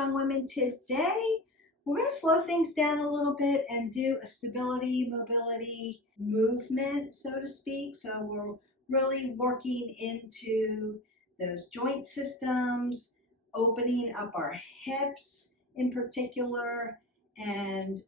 Strong Women. Today, we're going to slow things down a little bit and do a stability, mobility movement, so to speak. So we're really working into those joint systems, opening up our hips in particular, and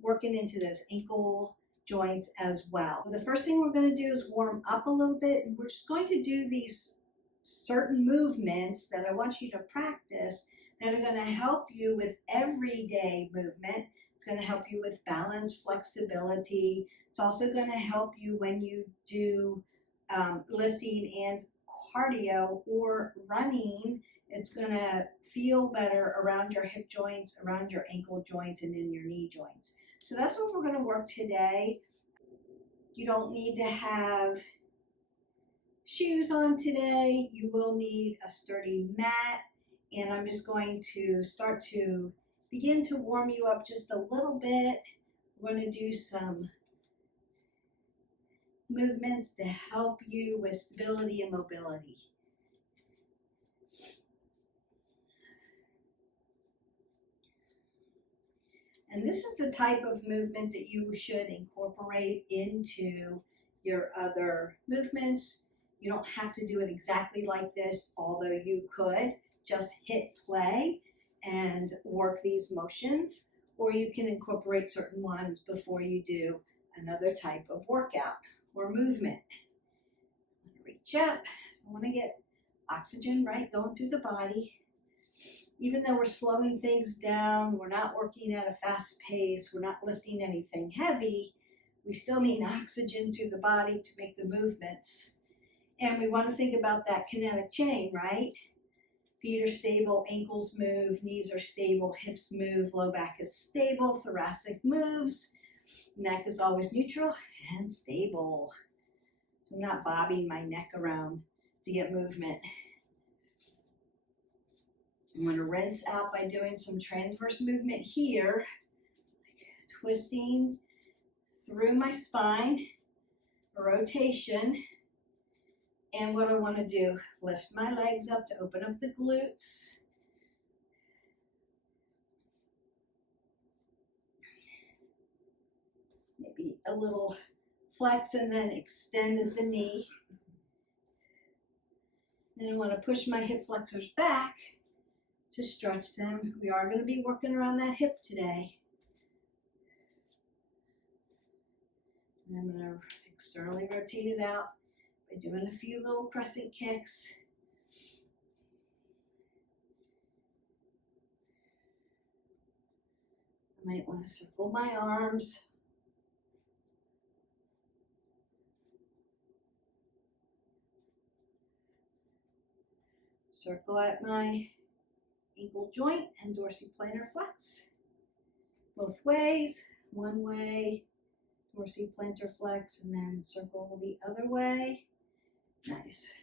working into those ankle joints as well. The first thing we're going to do is warm up a little bit, and we're just going to do these certain movements that I want you to practice that are going to help you with everyday movement. It's going to help you with balance, flexibility. It's also going to help you when you do lifting and cardio or running. It's going to feel better around your hip joints, around your ankle joints, and in your knee joints. So that's what we're going to work today. You don't need to have shoes on today. You will need a sturdy mat, and I'm just going to start to begin to warm you up just a little bit. We're going to do some movements to help you with stability and mobility. And this is the type of movement that you should incorporate into your other movements. You don't have to do it exactly like this, although you could just hit play and work these motions, or you can incorporate certain ones before you do another type of workout or movement. I'm going to reach up. So I want to get oxygen going through the body. Even though we're slowing things down, we're not working at a fast pace, we're not lifting anything heavy, we still need oxygen through the body to make the movements. And we want to think about that kinetic chain, right? Feet are stable, ankles move, knees are stable, hips move, low back is stable, thoracic moves, neck is always neutral and stable. So I'm not bobbing my neck around to get movement. I'm going to rinse out by doing some transverse movement here, twisting through my spine, a rotation. And what I want to do, lift my legs up to open up the glutes. Maybe a little flex and then extend at the knee. And I want to push my hip flexors back to stretch them. We are going to be working around that hip today. And I'm going to externally rotate it out by doing a few little crescent kicks. I might want to circle my arms. Circle at my ankle joint and dorsiplantar flex. Both ways, one way, dorsiplantar flex, and then circle the other way. Nice.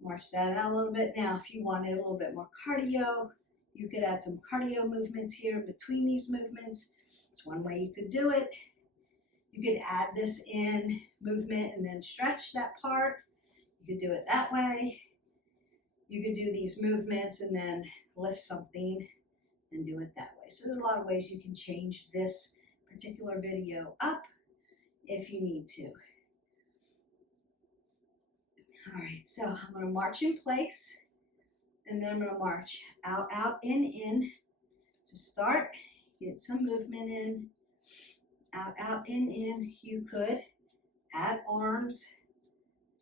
March that out a little bit. Now, if you wanted a little bit more cardio, you could add some cardio movements here between these movements. It's one way you could do it. You could add this in movement and then stretch that part. You could do it that way. You could do these movements and then lift something and do it that way. So there's a lot of ways you can change this particular video up if you need to. All right, so I'm going to march in place, and then I'm going to march out, out, in. To start, get some movement in, out, in. You could add arms.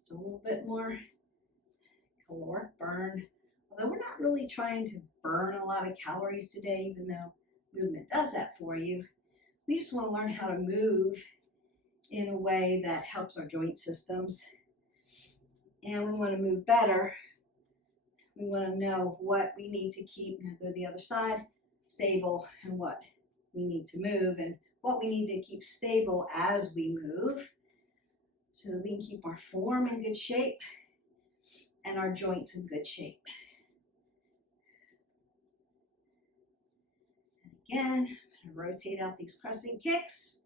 It's a little bit more caloric burn, although we're not really trying to burn a lot of calories today, even though movement does that for you. We just want to learn how to move in a way that helps our joint systems, and we want to move better. We want to know what we need to keep, now go to the other side, stable, and what we need to move, and what we need to keep stable as we move, so that we can keep our form in good shape and our joints in good shape. And again, I'm going to rotate out these crescent kicks.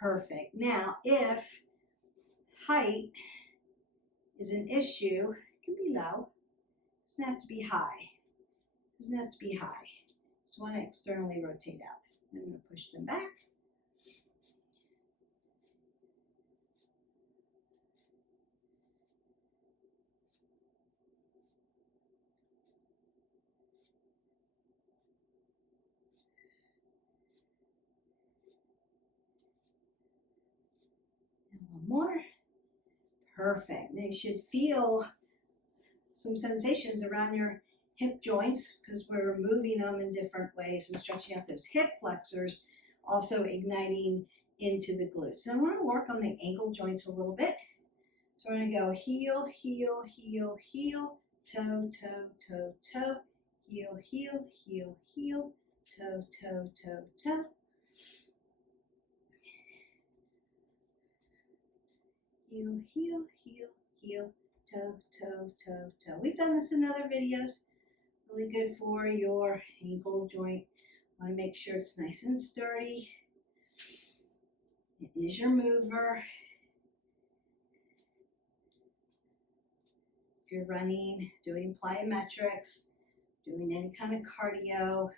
Perfect. Now, if height is an issue, it can be low. It doesn't have to be high. It doesn't have to be high. Just want to externally rotate out. I'm going to push them back. And one more. Perfect. Now you should feel some sensations around your hip joints because we're moving them in different ways and stretching out those hip flexors, also igniting into the glutes. And I want to work on the ankle joints a little bit. So we're going to go heel, heel, heel, heel, toe, toe, toe, toe, heel, heel, heel, heel, toe, toe, toe, toe. Heel, heel, heel, heel, toe, toe, toe, toe. We've done this in other videos. Really good for your ankle joint. Want to make sure it's nice and sturdy. It is your mover. If you're running, doing plyometrics, doing any kind of cardio,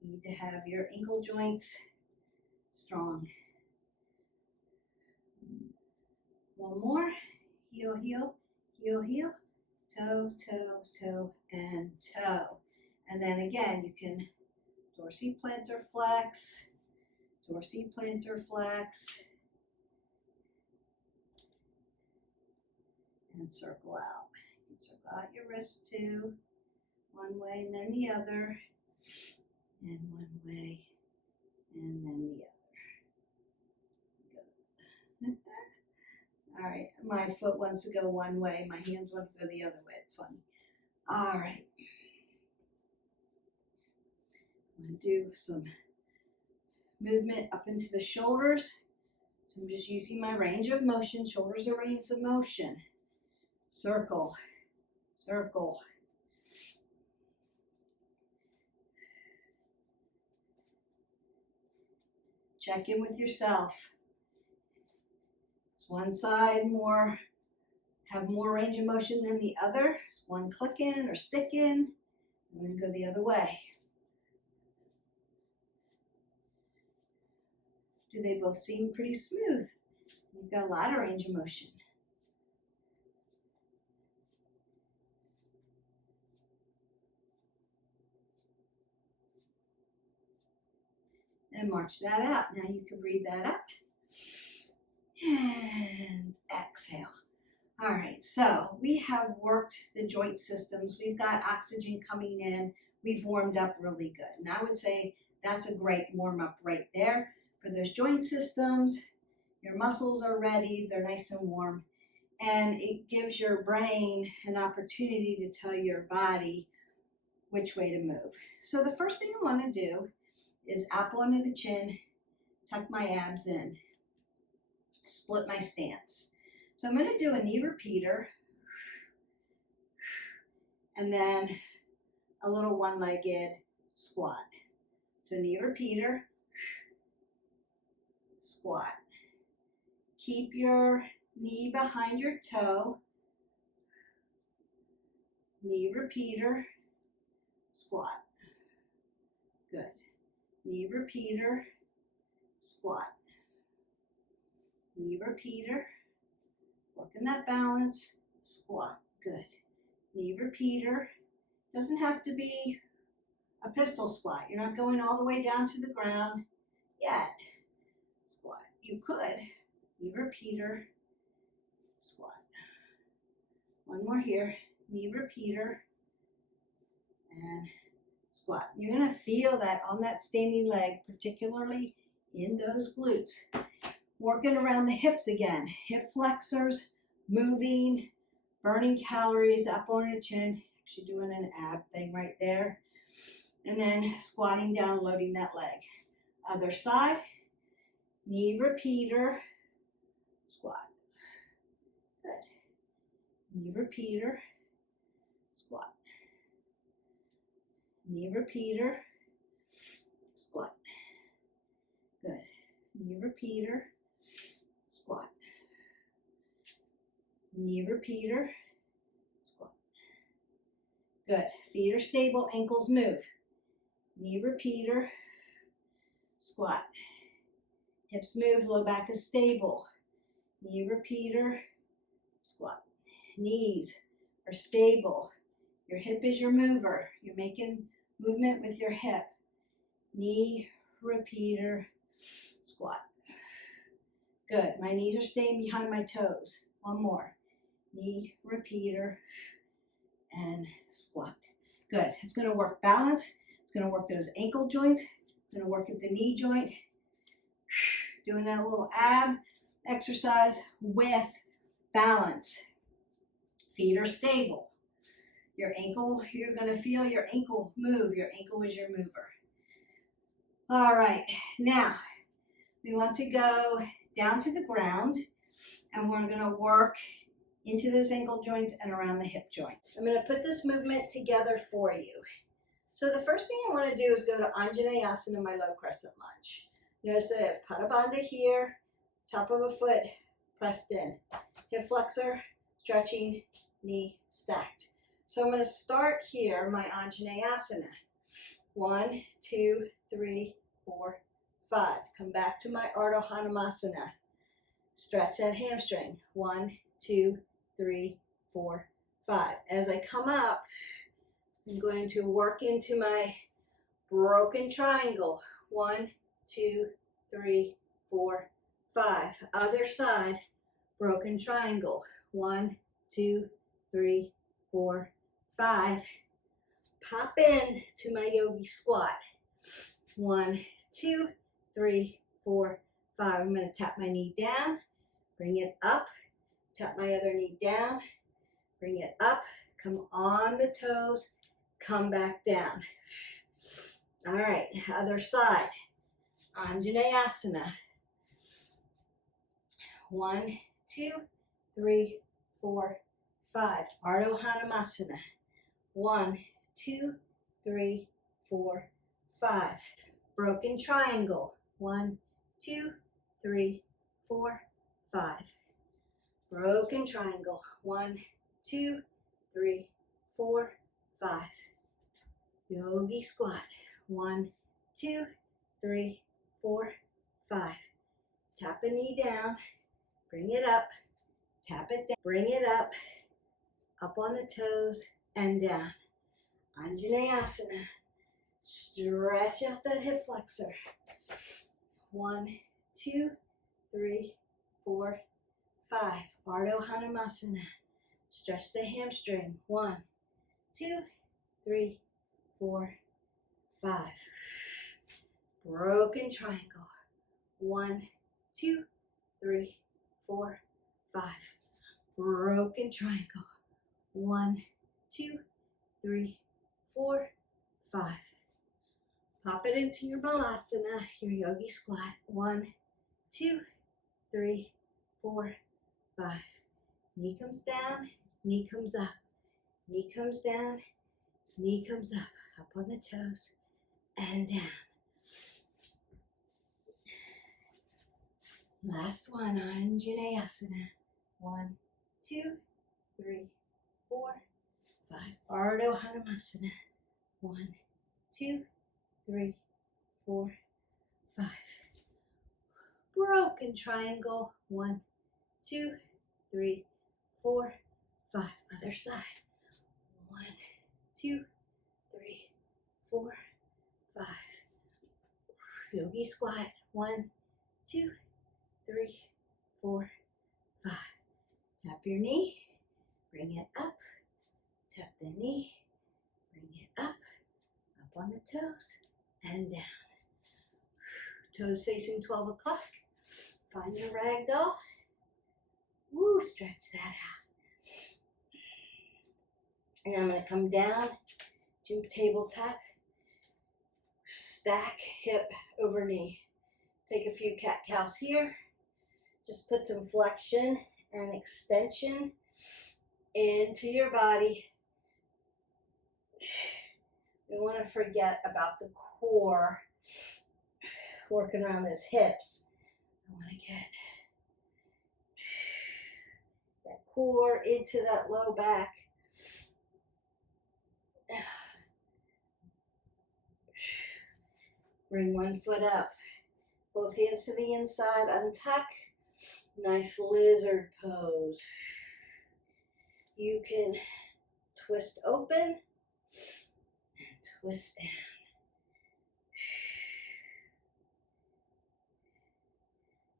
you need to have your ankle joints strong. One more. Heel, heel, heel, heel, toe, toe, toe, and toe. And then again, you can dorsiplantar flex, dorsiplantar flex, and circle out. You can circle out your wrist too, one way and then the other, and one way and then the other. All right, my foot wants to go one way, my hands want to go the other way. It's funny. All right. I'm going to do some movement up into the shoulders. So I'm just using my range of motion. Shoulders are range of motion. Circle, circle. Check in with yourself. Is one side have more range of motion than the other? Is one click in or stick in? I'm going to go the other way. Do they both seem pretty smooth? You've got a lot of range of motion. And march that out. Now you can breathe that up. And exhale. All right, so we have worked the joint systems. We've got oxygen coming in. We've warmed up really good. And I would say that's a great warm up right there for those joint systems. Your muscles are ready. They're nice and warm. And it gives your brain an opportunity to tell your body which way to move. So the first thing I want to do is apple under the chin, tuck my abs in, split my stance. So I'm going to do a knee repeater and then a little one-legged squat. So knee repeater, squat. Keep your knee behind your toe, knee repeater, squat. Good. Knee repeater, squat. Knee repeater, working that balance, squat. Good. Knee repeater. Doesn't have to be a pistol squat. You're not going all the way down to the ground yet. Squat. You could. Knee repeater, squat. One more here. Knee repeater and squat. You're going to feel that on that standing leg, particularly in those glutes. Working around the hips again. Hip flexors, moving, burning calories up on the chin. Actually doing an ab thing right there. And then squatting down, loading that leg. Other side. Knee repeater, squat. Good. Knee repeater, squat. Knee repeater, squat. Good. Knee repeater, squat. Knee repeater, squat. Good. Feet are stable, ankles move. Knee repeater, squat. Hips move, low back is stable. Knee repeater, squat. Knees are stable. Your hip is your mover. You're making movement with your hip. Knee repeater, squat. Good. My knees are staying behind my toes. One more. Knee repeater and squat. Good. It's going to work balance. It's going to work those ankle joints. It's going to work at the knee joint. Doing that little ab exercise with balance. Feet are stable. Your ankle, you're going to feel your ankle move. Your ankle is your mover. All right. Now, we want to go down to the ground, and we're going to work into those ankle joints and around the hip joint. I'm going to put this movement together for you. So the first thing I want to do is go to Anjaneyasana, my low crescent lunge. Notice that I have Pada Bandha here, top of a foot pressed in. Hip flexor, stretching, knee stacked. So I'm going to start here, my Anjaneyasana. 1, 2, 3, 4, 5. Come back to my Ardha Hanumasana. Stretch that hamstring. 1, 2, 3, 4, 5. As I come up, I'm going to work into my broken triangle. 1, 2, 3, 4, 5. Other side, broken triangle. 1, 2, 3, 4, 5. Pop in to my yogi squat. 1, 2, 3, 4, 5. I'm going to tap my knee down, bring it up, tap my other knee down, bring it up, come on the toes, come back down. All right, other side. Anjaneyasana. 1, 2, 3, 4, 5. Ardha Hanumasana. 1, 2, 3, 4, 5. Broken triangle. 1, 2, 3, 4, 5. Broken triangle. 1, 2, 3, 4, 5. Yogi squat. 1, 2, 3, 4, 5. Tap a knee down, bring it up, tap it down, bring it up on the toes and down. Anjaneyasana. Stretch out that hip flexor. 1, 2, 3, 4, 5. Ardha Hanumasana. Stretch the hamstring. 1, 2, 3, 4, 5. Broken triangle. 1, 2, 3, 4, 5. Broken triangle. 1, 2, 3, 4, 5. Pop it into your balasana, your yogi squat. 1, 2, 3, 4, 5. Knee comes down, knee comes up. Knee comes down, knee comes up on the toes and down. Last one, Anjaneyasana. 1, 2, 3, 4, 5. Ardha Hanumasana. 1, 2, 3, 4, 5. Broken triangle. 1, 2, 3, 4, 5. Other side. 1, 2, 3, 4, 5. Yogi squat. 1, 2, 3, 4, 5. Tap your knee, bring it up, tap the knee, bring it up on the toes and down. Toes facing 12 o'clock. Find your ragdoll. Woo, stretch that out. And I'm going to come down to tabletop, stack hip over knee. Take a few cat-cows here. Just put some flexion and extension into your body. We don't want to forget about the core, working around those hips. I want to get core into that low back. Bring one foot up. Both hands to the inside, untuck. Nice lizard pose. You can twist open and twist down.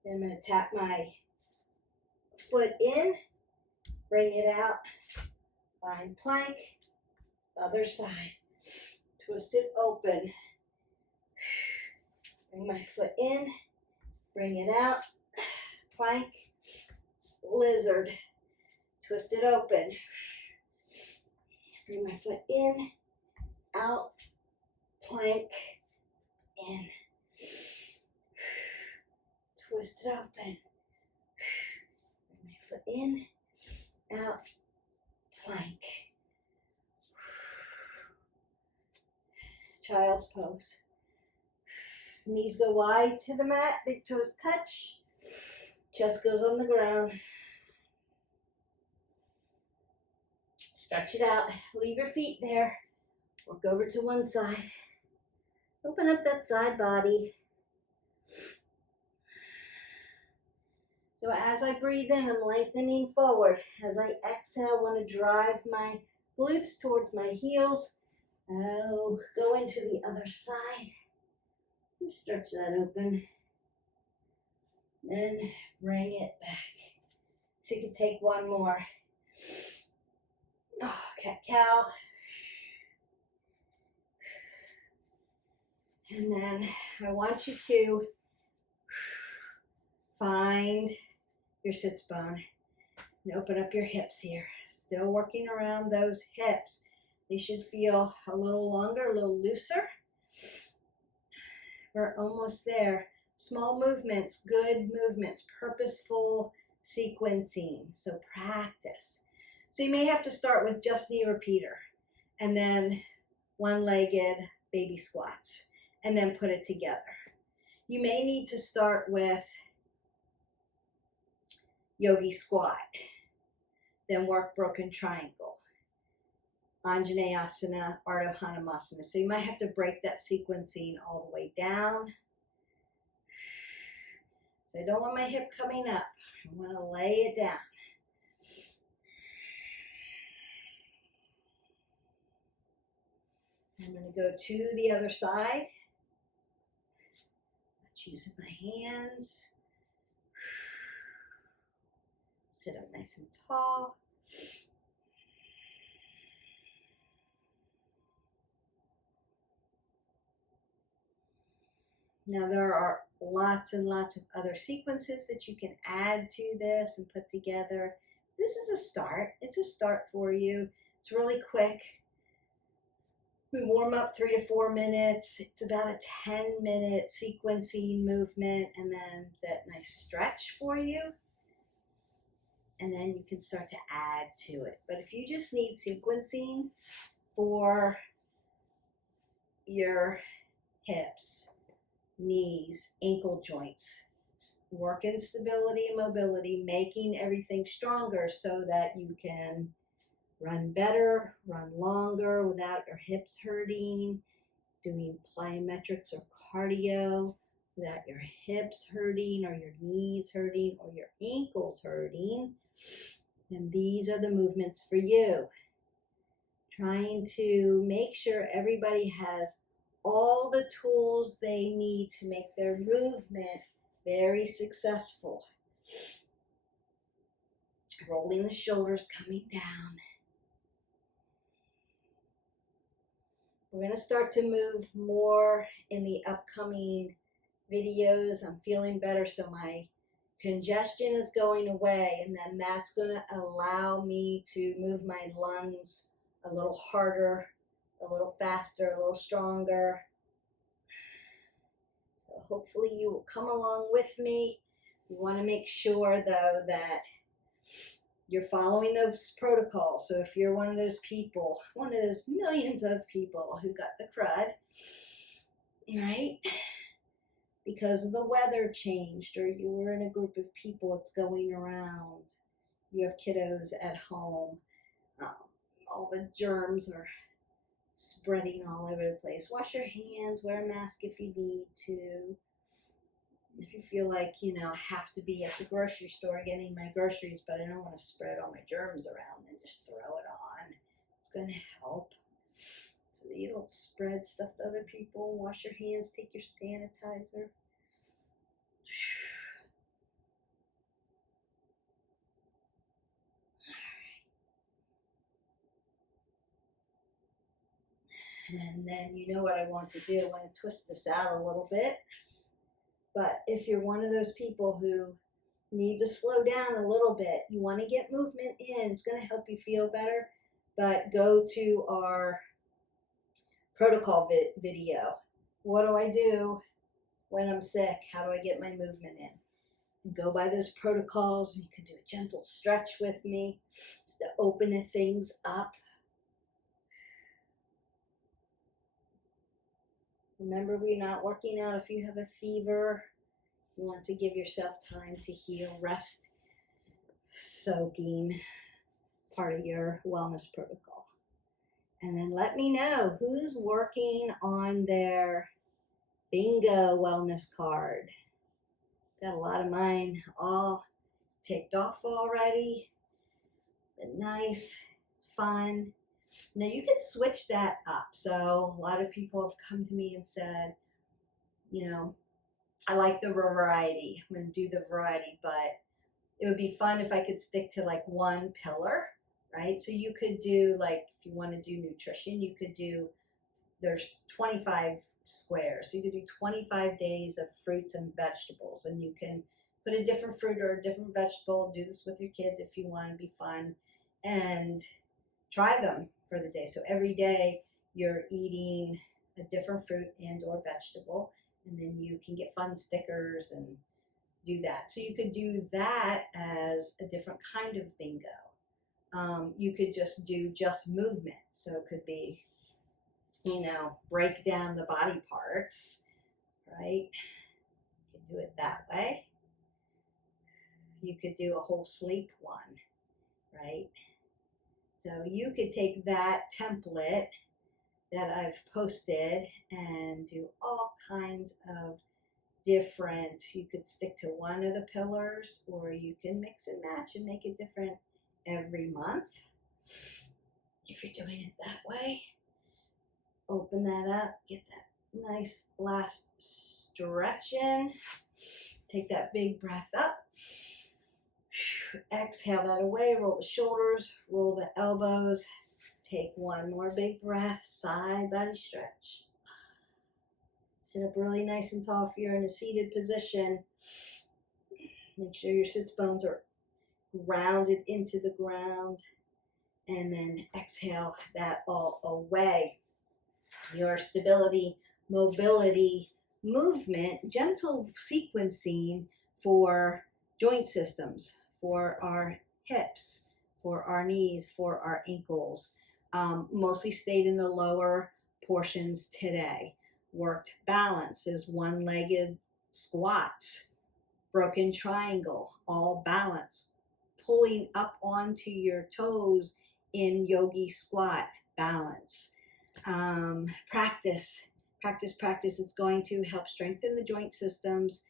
Then I'm going to tap my foot in, bring it out, find plank, other side. Twist it open. Bring my foot in, bring it out, plank, lizard. Twist it open. Bring my foot in, out, plank, in. Twist it open. Bring my foot in, out, plank. Child's pose. Knees go wide to the mat, big toes touch. Chest goes on the ground. Stretch it out. Leave your feet there. Walk over to one side. Open up that side body. So as I breathe in, I'm lengthening forward. As I exhale, I want to drive my glutes towards my heels. Oh, go into the other side. Stretch that open. And bring it back. So you can take one more. Oh, cat-cow. And then I want you to find your sits bone and open up your hips here. Still working around those hips. They should feel a little longer, a little looser. We're almost there. Small movements, good movements, purposeful sequencing. So practice. So you may have to start with just knee repeater and then one-legged baby squats and then put it together. You may need to start with yogi squat, then work broken triangle, Anjaneyasana, Ardha Hanumasana. So you might have to break that sequencing all the way down. So I don't want my hip coming up. I want to lay it down. I'm going to go to the other side. Using my hands. Sit up nice and tall. Now there are lots and lots of other sequences that you can add to this and put together. This is a start. It's a start for you. It's really quick. We warm up 3 to 4 minutes. It's about a 10-minute sequencing movement and then that nice stretch for you. And then you can start to add to it. But if you just need sequencing for your hips, knees, ankle joints, working stability and mobility, making everything stronger so that you can run better, run longer without your hips hurting, doing plyometrics or cardio without your hips hurting or your knees hurting or your ankles hurting, then these are the movements for you. Trying to make sure everybody has all the tools they need to make their movement very successful. Rolling the shoulders, coming down. We're going to start to move more in the upcoming videos. I'm feeling better, so my congestion is going away, and then that's going to allow me to move my lungs a little harder, a little faster, a little stronger. So hopefully you will come along with me. You want to make sure, though, that you're following those protocols. So if you're one of those people, one of those millions of people who got the crud, right? Because the weather changed or you were in a group of people, it's going around. you have kiddos at home, all the germs are spreading all over the place. Wash your hands, wear a mask if you need to. If you feel like, I have to be at the grocery store getting my groceries, but I don't want to spread all my germs around, then just throw it on. It's going to help so that you don't spread stuff to other people. Wash your hands, take your sanitizer. And then you know what I want to do. I want to twist this out a little bit. But if you're one of those people who need to slow down a little bit, you want to get movement in, it's going to help you feel better. But go to our protocol video. What do I do when I'm sick? How do I get my movement in? And go by those protocols. You can do a gentle stretch with me just to open things up. Remember, we're not working out if you have a fever. You want to give yourself time to heal. Rest, soaking, part of your wellness protocol. And then let me know who's working on their bingo wellness card. Got a lot of mine all ticked off already. But nice, it's fun. Now you can switch that up. So a lot of people have come to me and said, I like the variety. I'm going to do the variety, but it would be fun if I could stick to like one pillar, right? So you could do, like, if you want to do nutrition, you could do, there's 25 squares. So you could do 25 days of fruits and vegetables, and you can put a different fruit or a different vegetable. Do this with your kids if you want to be fun, and try them for the day. So every day you're eating a different fruit and or vegetable, and then you can get fun stickers and do that. So you could do that as a different kind of bingo. You could just do just movement. So it could be, break down the body parts, right? You could do it that way. You could do a whole sleep one, right? So you could take that template that I've posted and do all kinds of different, you could stick to one of the pillars, or you can mix and match and make it different every month. If you're doing it that way, open that up, get that nice last stretch in, take that big breath up, exhale that away, roll the shoulders, roll the elbows, take one more big breath, side body stretch. Sit up really nice and tall if you're in a seated position. Make sure your sits bones are grounded into the ground, and then exhale that all away. Your stability, mobility, movement, gentle sequencing for joint systems, for our hips, for our knees, for our ankles. Mostly stayed in the lower portions today. Worked balance is one-legged squats, broken triangle, all balance, pulling up onto your toes in yogi squat, balance. Practice is going to help strengthen the joint systems,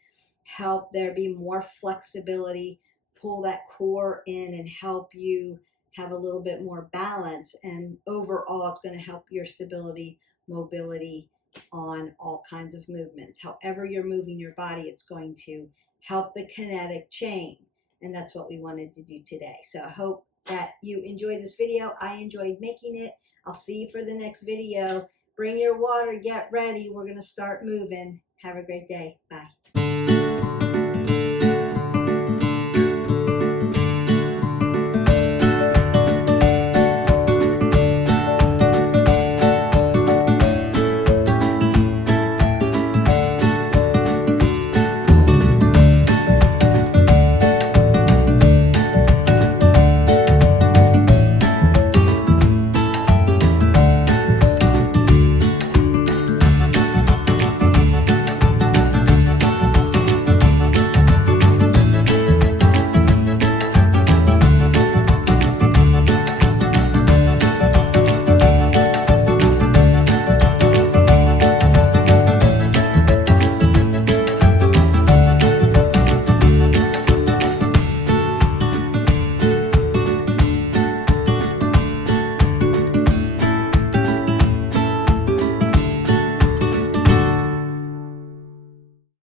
help there be more flexibility, pull that core in and help you have a little bit more balance. And overall, it's going to help your stability, mobility on all kinds of movements. However you're moving your body, it's going to help the kinetic chain. And that's what we wanted to do today. So I hope that you enjoyed this video. I enjoyed making it. I'll see you for the next video. Bring your water, get ready. We're going to start moving. Have a great day. Bye.